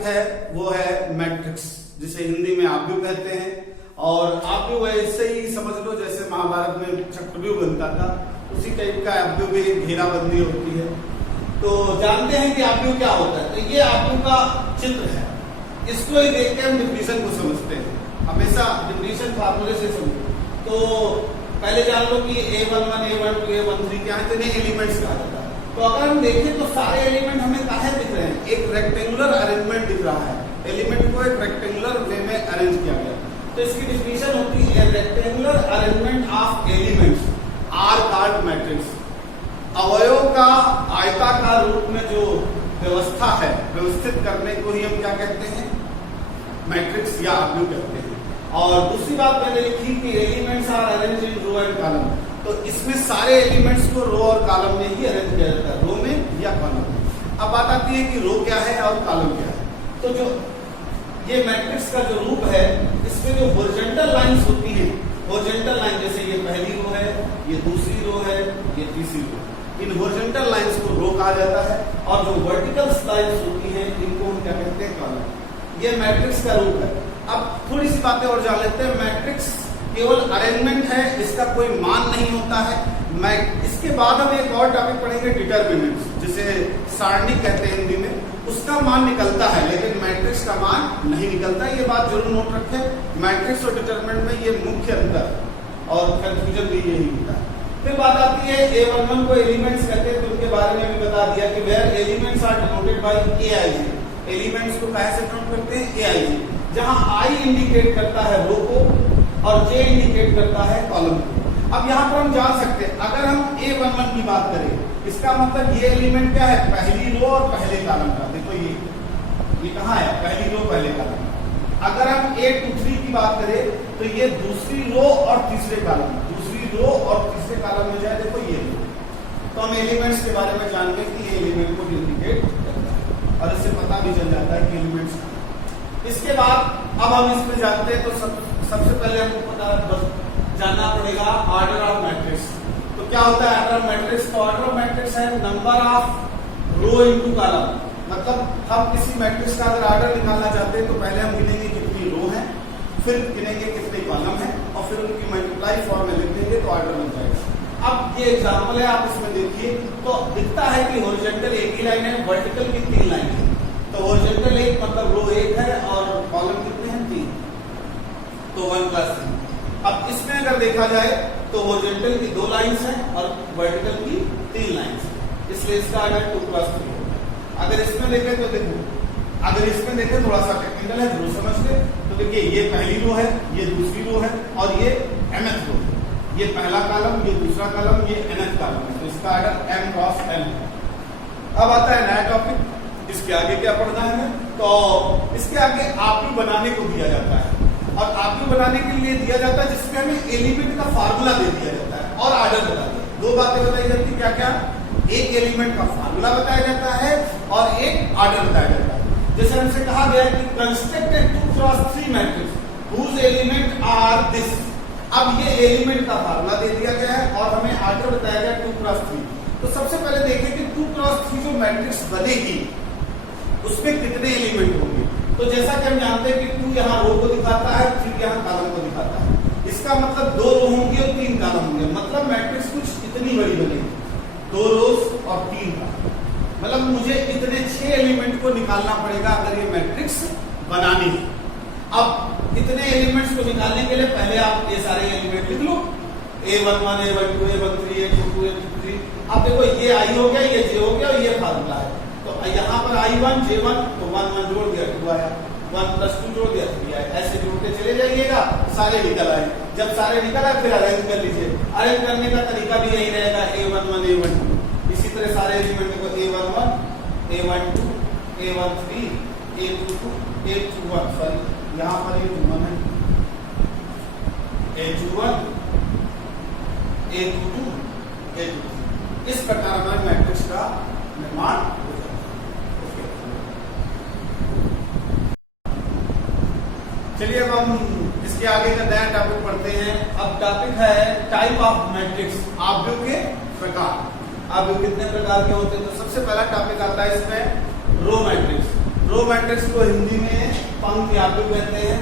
Topic है वो है मैट्रिक्स, जिसे हिंदी में आव्यूह कहते हैं। और आव्यूह ऐसे ही समझ लो जैसे महाभारत में चक्रव्यूह बनता था, उसी टाइप का आव्यूह भी घेराबंदी होती है। तो जानते हैं कि आव्यूह क्या होता है। तो ये आव्यूह का चित्र है, इसको ही देख के हम डिफिनेशन को समझते हैं। हमेशा डिफिनेशन फार्मूले से समझो। तो पहले जान लो कि A11, A12, A13 क्या है, इन्हें एलिमेंट्स कहा जाता है। तो अगर हम देखें तो सारे एलिमेंट हमें काहे दिख रहे हैं, एक रेक्टेंगुलर अरेंजमेंट दिख रहा है। एलिमेंट को एक रेक्टेंगुलर वे में अरेंज किया गया। तो इसकी डिफिनेशन होती है rectangular arrangement of elements are called matrix. अवयव का आयताकार रूप में जो व्यवस्था है, व्यवस्थित करने को ही हम क्या कहते हैं, मैट्रिक्स या आव्यूह कहते हैं। और दूसरी बात मैंने लिखी कि elements are arranged in row and column. तो इसमें सारे एलिमेंट्स को रो और कॉलम में ही अरेंज किया जाता है, रो में या कॉलम में। अब बात आती है कि रो क्या है और कॉलम क्या है। तो जो ये मैट्रिक्स का जो रूप है, इसमें जो हॉरिजॉन्टल लाइंस होती हैं, हॉरिजॉन्टल लाइन जैसे ये पहली रो है, ये दूसरी रो है, ये तीसरी रो, इन हॉरिजॉन्टल लाइंस को रो कहा जाता है। और जो वर्टिकल लाइंस होती हैं, इनको हम क्या कहते हैं, कॉलम। ये मैट्रिक्स का रूप है। अब थोड़ी सी बातें और जान लेते हैं। मैट्रिक्स केवल अरेंजमेंट है, इसका कोई मान नहीं होता है। इसके बाद हम एक और टॉपिक पढ़ेंगे, डिटरमिनेंट्स, जिसे सारणी कहते हैं हिंदी में। उसका मान निकलता है, लेकिन मैट्रिक्स का मान नहीं निकलता। ये बात जरूर नोट रखें, मैट्रिक्स और डिटरमिनेंट में ये मुख्य अंतर और कंफ्यूजन भी यही होता है। फिर बात आती है A11 को एलिमेंट्स कहते हैं, तो उनके बारे में भी बता दिया कि where elements are denoted by AIJ। Elements को कैसे डिनोट करते हैं, AIJ, जहां I इंडिकेट करता है रो को और J इंडिकेट करता है कॉलम को। अब यहाँ पर हम जान सकते हैं, अगर हम A11 की बात करें, इसका मतलब ये एलिमेंट क्या है, पहली रो और पहले कॉलम का। देखो ये कहाँ है, पहली रो पहले कॉलम। अगर हम A23 की बात करें तो ये दूसरी रो और तीसरे कॉलम, दूसरी रो और तीसरे कॉलम में जाए, देखो ये रो। तो हम एलिमेंट्स के बारे में जान लें कि ये एलिमेंट को इंडिकेट करता है और इससे पता भी चल जाता है कि एलिमेंट्स। इसके बाद अब हम इसमें जानते हैं, तो सबसे पहले हमको पता जानना पड़ेगा ऑर्डर ऑफ मैट्रिक्स। तो क्या होता है ऑर्डर ऑफ मैट्रिक्स? तो ऑर्डर ऑफ मैट्रिक्स है number of row into column. मतलब हम किसी मैट्रिक्स का अगर ऑर्डर निकालना चाहते हैं तो पहले हम गिनेंगे कितनी रो है, फिर गिनेंगे कितने कॉलम है, और फिर उनकी मल्टीप्लाई फॉर्म में लिख देंगे तो ऑर्डर बन जाएगा। अब ये एग्जाम्पल है, आप इसमें देखिए तो दिखता है कि हॉरिजॉन्टल एक ही लाइन है, वर्टिकल की 3 लाइन है। तो हॉरिजॉन्टल 1 मतलब रो 1 है और कॉलम कितने हैं, 3, तो 1 + 3। अब इसमें अगर देखा जाए तो हॉरिजॉन्टल की 2 लाइंस हैं और वर्टिकल की 3 लाइंस हैं, इसलिए इसका ऑर्डर 2 + 3 होगा। अगर इसमें देखें तो देखो, अगर इसमें देखें थोड़ा सा टेक्निकल है, जरूर समझ ले। तो देखिए ये पहली रो है, ये दूसरी रो है और ये mth रो है। ये पहला कॉलम, ये दूसरा कॉलम, ये nth कॉलम है। तो इसका ऑर्डर m × n है। अब आता है नया टॉपिक, इसके आगे क्या पढ़ना है। तो इसके आगे आव्यूह बनाने को दिया जाता है, और आव्यूह बनाने के लिए दिया जाता है जिसमें हमें एलिमेंट का फार्मूला दे दिया जाता है और ऑर्डर बता दिया। 2 बातें बताई जाती है, क्या क्या, एक एलिमेंट का फार्मूला बताया जाता है और एक ऑर्डर बताया जाता है। जैसे हमसे कहा गया है कि construct a 2 × 3 matrix whose element are this. अब ये एलिमेंट का फार्मूला दे दिया गया है और हमें ऑर्डर बताया गया 2 × 3। तो सबसे पहले देखें कि 2 × 3 जो मैट्रिक्स बनेगी उसमें कितने एलिमेंट होंगे। तो जैसा कि हम जानते हैं कि 2 यहाँ रो को दिखाता है, 3 यहाँ कॉलम को दिखाता है। इसका मतलब 2 रो होंगी और 3 कॉलम होंगे। मतलब मैट्रिक्स कुछ इतनी बड़ी बनेगी, 2 रोज और 3 कॉलम। मतलब मुझे इतने 6 एलिमेंट को निकालना पड़ेगा अगर ये मैट्रिक्स बनानी है। अब इतने एलिमेंट्स को निकालने के लिए पहले आप ये सारे एलिमेंट लिख लो, A11, A12, A13, A22, A23। अब देखो ये I हो गया, ये J हो गया और ये फार्मूला है। तो यहाँ पर I1, J1, तो 1 1 जोड़ दिया 2 आया, 1 + 2 जोड़ दिया 3 आया। ऐसे जोड़ते चले जाइएगा, सारे निकल आए। जब सारे निकल आए फिर अरेंज कर लीजिए। अरेंज करने का तरीका भी यही रहेगा, A11, A12। इसी तरह सारे एलिमेंट को A11, A12, A13, A22, A21, sorry यहाँ पर A21 है, A21, A22, A23। इस प्रकार हमारे मैट्रिक्स का निर्माण हो जाता है। चलिए अब हम इसके आगे का नया टॉपिक पढ़ते हैं। अब टॉपिक है टाइप ऑफ मैट्रिक्स, आव्यूह के प्रकार। आव्यूह कितने प्रकार के होते हैं? तो सबसे पहला टॉपिक आता है इसमें रो मैट्रिक्स। रो मैट्रिक्स को हिंदी में पंक्ति आव्यूह कहते हैं।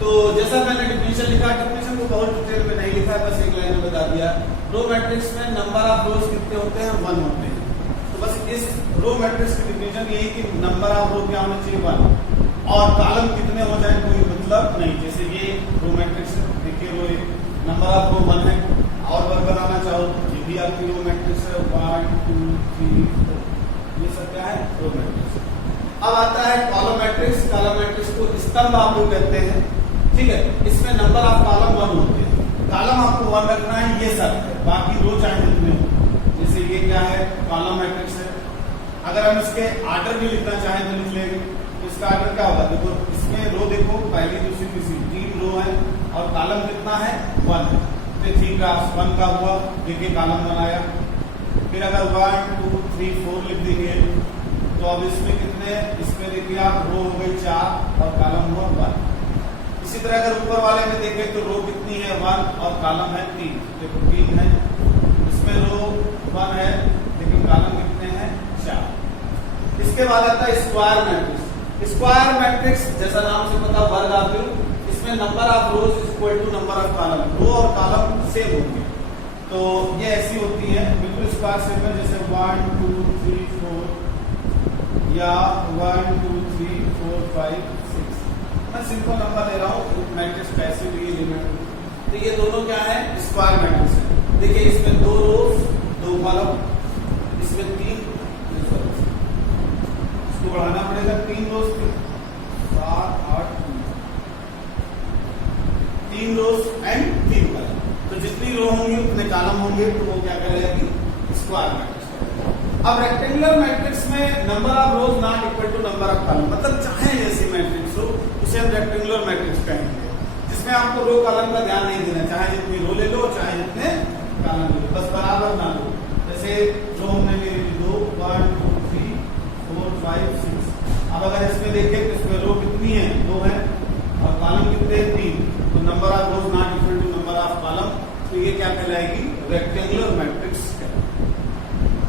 तो जैसा मैंने डिफिनेशन लिखा, डिफिनेशन को बहुत डिटेल में नहीं लिखा, बस एक लाइन में बता दिया। रो मैट्रिक्स में नंबर ऑफ रोज कितने होते हैं? 1 होते हैं। तो बस इस रो मैट्रिक्स की डिफिनेशन यही कि नंबर ऑफ रो क्या होना चाहिए? 1, और कॉलम कितने हो जाए कोई मतलब नहीं। जैसे ये रो मैट्रिक्स देखिए, रो नंबर ऑफ रो 1 है, और वर्ग बनाना चाहो ये भी आपकी रो मैट्रिक्स है, 1 2 3 4, ये सब क्या है? Row matrix. अब आता है कॉलम मैट्रिक्स। कॉलम मैट्रिक्स को स्तंभ आव्यूह कहते हैं, ठीक है। इसमें नंबर ऑफ कॉलम 1 होते हैं। कॉलम आपको 1 रखना है, ये सब है, बाकी रो चाहे जितने हो। जैसे ये क्या है? कॉलम मैट्रिक्स है। अगर हम इसके ऑर्डर भी लिखना चाहें तो लिख लेंगे। तो इसका ऑर्डर क्या होगा? देखो इसमें रो देखो, पहली दूसरी तीसरी 3 रो है, और कॉलम कितना है? 1 है। तो 3 का 1 का हुआ, देखिए कॉलम बनाया। फिर अगर 1 2 3 4 लिख देंगे तो अब इसमें कितने? इसमें देखिए आप रो हो गई 4 और कॉलम हुआ 1। इसी तरह अगर ऊपर वाले में देखें तो रो कितनी है? 1 और कॉलम है 3। देखो 3 है, इसमें रो 1 है लेकिन कॉलम कितने हैं? 4। इसके बाद आता है स्क्वायर मैट्रिक्स। स्क्वायर मैट्रिक्स जैसा नाम से पता, वर्ग आव्यूह। इसमें number of rows equal to number of column, row और कॉलम सेम होंगे। तो ये ऐसी होती है बिल्कुल स्क्वायर शेप में, जैसे 1 2 3 4 या 1 2 3 4 5 6। मैं सिंपल नंबर ले रहा हूँ, मैट्रिक्स कैसे भी एलिमेंट। तो ये दोनों क्या है? स्क्वायर मैट्रिक्स है। देखिए इसमें 2 रोज 2 कॉलम, इसमें 3, इसको बढ़ाना पड़ेगा 3 रोज 7 8 3 रोज एंड 3 कॉलम। तो जितनी रो होंगी उतने कॉलम होंगे, तो वो क्या करेगा? Square matrix. अब रेक्टेंगुलर मैट्रिक्स में number of rows not equal to number of column, मतलब चाहे जैसी मैट्रिक्स हो उसे हम रेक्टेंगुलर मैट्रिक्स कहेंगे, जिसमें आपको रो कॉलम का ध्यान नहीं देना, चाहे जितनी रो ले लो चाहे जितने कॉलम ले लो, बस बराबर ना लो। जैसे रो हमने ले ली 2 1 2 3 4 5 6। अब अगर इसमें देखें तो इसमें रो कितनी है? 2 है, और कॉलम कितने हैं? 3। तो number of rows not equal to number of column, तो ये क्या कहलाएगी? Rectangular matrix.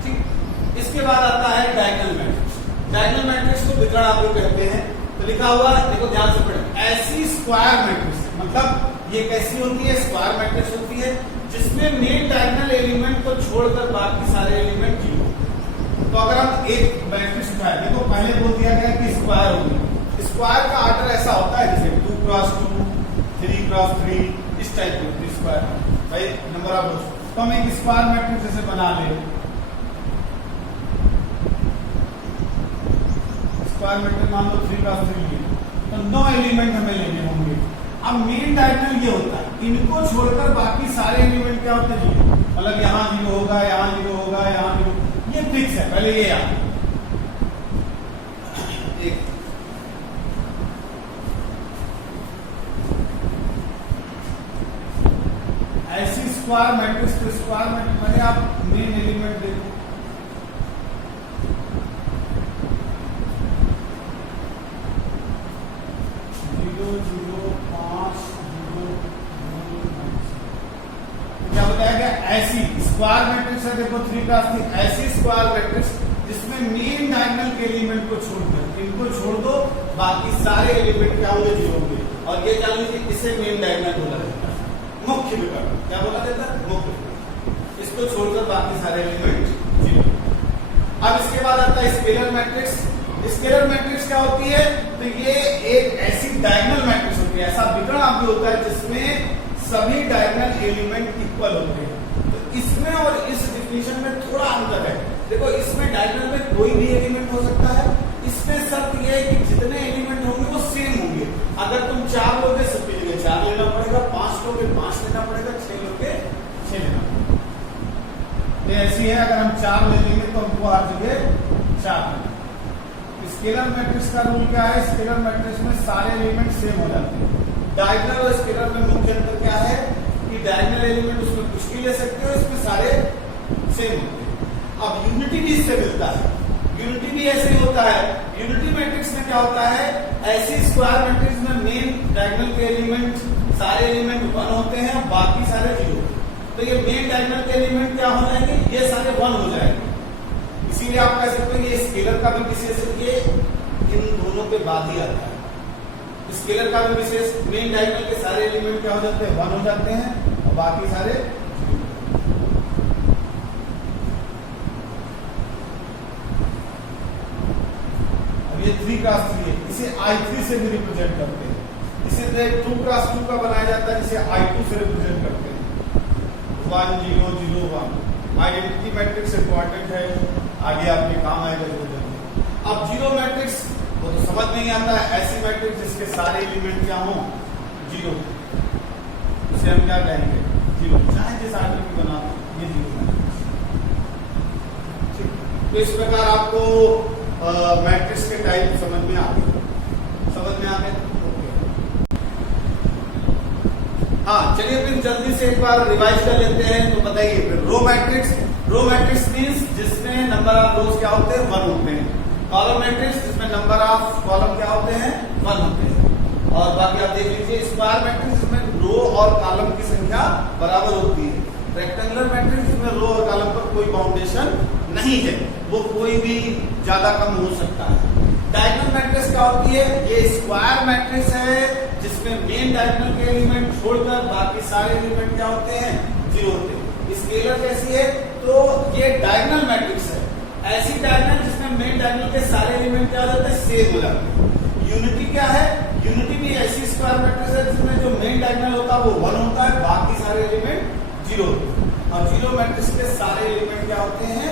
ठीक। इसके बाद आता है डायगोनल मैट्रिक्स। डायगोनल मैट्रिक्स को विकर्ण आव्यूह कहते हैं। तो लिखा हुआ, देखो ध्यान से पढ़े, ऐसी स्क्वायर मैट्रिक्स, मतलब ये कैसी होती है? स्क्वायर मैट्रिक्स होती है जिसमें मेन डायगोनल एलिमेंट को छोड़कर बाकी सारे एलिमेंट 0। तो अगर हम एक मैट्रिक्स उठाए, देखो पहले बोल दिया गया कि स्क्वायर होगी। स्क्वायर का ऑर्डर ऐसा होता है जैसे 2 क्रॉस 2 3 क्रॉस 3, इस टाइप की स्क्वायर भाई नंबर ऑफ रोज। तो हम एक स्क्वायर मैट्रिक्स जैसे बना ले, स्क्वायर मैट्रिक्स मान लो 3 क्रॉस 3 लिए, तो 9 एलिमेंट हमें लेने होंगे। अब मेन डायगोनल ये होता है, इनको छोड़कर बाकी सारे एलिमेंट क्या होते हैं? 0। मतलब यहाँ 0 होगा, यहाँ 0 होगा, यहाँ 0, ये फिक्स है। पहले ये याद, ऐसी स्क्वायर मैट्रिक्स, तो स्क्वायर मैट्रिक्स मैंने आप मेन एलिमेंट देखो, क्या बताया गया? ऐसी स्क्वायर मैट्रिक्स है, देखो 3 क्रॉस 3, ऐसी स्क्वायर मैट्रिक्स जिसमें मेन डायगोनल के एलिमेंट को छोड़कर, इनको छोड़ दो, बाकी सारे एलिमेंट क्या होंगे? 0 होंगे। और ये जान लीजिए इसे मेन डायगोनल बोला जाता है, मुख्य विकर्ण। क्या बोला जाता है? मुख्य विकर्ण। इसको छोड़कर बाकी सारे एलिमेंट 0। अब इसके बाद आता है स्केलर मैट्रिक्स। स्केलर मैट्रिक्स क्या होती है? तो ये एक ऐसी डायगोनल मैट्रिक्स होती है, ऐसा विकर्ण आव्यूह होता है जिसमें सभी डायगोनल एलिमेंट इक्वल होते हैं। तो इसमें और इस डिफिनेशन में थोड़ा अंतर है। देखो इसमें डायगोनल में कोई भी एलिमेंट हो सकता है, इसमें शर्त यह है कि जितने एलिमेंट होंगे वो सेम होंगे। अगर तुम 4 लोगे सबके जगह 4 लेना पड़ेगा, 5 लोगे 5 लेना पड़ेगा, 6 लोगे 6 लेना पड़ेगा। तो ऐसी है, अगर हम 4 ले लेंगे तो हमको हर जगह 4 लेंगे। स्केलर मैट्रिक्स का रूल क्या है? स्केलर मैट्रिक्स में सारे एलिमेंट सेम हो जाते हैं। डायगोनल और स्केलर में मुख्य अंतर क्या है कि डायगोनल एलिमेंट उसमें कुछ भी ले सकते हो, इसमें सारे सेम होते हैं। अब यूनिटी भी इससे मिलता है, यूनिटी भी ऐसे ही होता है। यूनिटी मैट्रिक्स में क्या होता है? ऐसी स्क्वायर मैट्रिक्स में मेन डायगोनल के एलिमेंट, सारे एलिमेंट 1 होते हैं, बाकी सारे 0। तो ये मेन डायगोनल के एलिमेंट क्या हो जाएंगे? ये सारे 1 हो जाएंगे। इसीलिए आप कह सकते हैं ये स्केलर का भी विशेष, ये इन दोनों पे बाद ही आता है। स्केलर का भी विशेष, मेन डायगोनल के सारे एलिमेंट क्या हो जाते हैं, 1 हो जाते हैं और बाकी सारे 0। अब ये 3x3 है, इसे I3 से भी रिप्रेजेंट करते हैं। इसे 2x2 का बनाया जाता है, जिसे I2 से रिप्रेजेंट करते हैं। 1 0 0 1 आइडेंटिटी मैट्रिक्स इंपॉर्टेंट है, आगे आपके काम आएगा जो। अब जीरो मैट्रिक्स वो तो समझ नहीं आता है, ऐसी मैट्रिक्स जिसके सारे एलिमेंट क्या हो 0, उसे हम क्या कहेंगे, 0, चाहे जिस आर्डर की बना ये 0 मैट्रिक्स। ठीक, तो इस प्रकार आपको मैट्रिक्स के टाइप समझ में आ गए, हाँ। चलिए फिर जल्दी से एक बार रिवाइज कर लेते हैं। तो बताइए फिर रो मैट्रिक्स मींस जिसमें नंबर ऑफ रोज क्या होते हैं, 1 होते हैं। कॉलम मैट्रिक्स जिसमें नंबर ऑफ कॉलम क्या होते हैं, 1 होते हैं। और बाकी आप देख लीजिए स्क्वायर मैट्रिक्स जिसमें रो और कॉलम की संख्या बराबर होती है। रेक्टेंगुलर मैट्रिक्स जिसमें रो और कॉलम पर कोई बाउंडेशन नहीं है, वो कोई भी ज्यादा कम हो सकता है। डायगोनल मैट्रिक्स क्या होती है, ये स्क्वायर मैट्रिक्स है जिसमें मेन डायगोनल के एलिमेंट छोड़कर बाकी सारे एलिमेंट क्या होते हैं, 0 होते हैं। स्केलर कैसी है, तो ये डायगोनल मैट्रिक्स है, ऐसी डायगोनल जिसमें मेन डायगोनल के सारे एलिमेंट क्या हो जाते हैं, सेम हो जाते हैं। यूनिटी क्या है, यूनिटी भी ऐसी स्क्वायर मैट्रिक्स है जिसमें जो मेन डायगोनल होता है वो 1 होता है, बाकी सारे एलिमेंट 0 होते हैं। और जीरो मैट्रिक्स के सारे एलिमेंट क्या होते हैं,